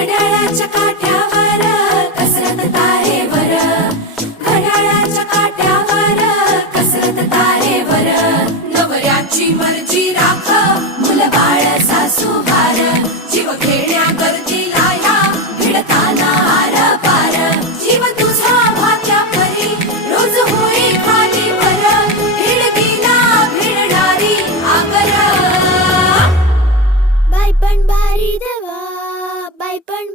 घड्याळाच्या काठ्यावर कसरत तारेवर, घड्याळाच्या काठ्यावर कसरत तारेवर. नवऱ्याची मर्जी राख मुलं बाळ सासू भार, जीव खेळण्या गर्दीला या भिडताना आर पार. जीव तुझा भात्या परी रोज होई खाली वर, भिडकीला भिडणारी आगर. बाई पण भारी देवा, बाई पण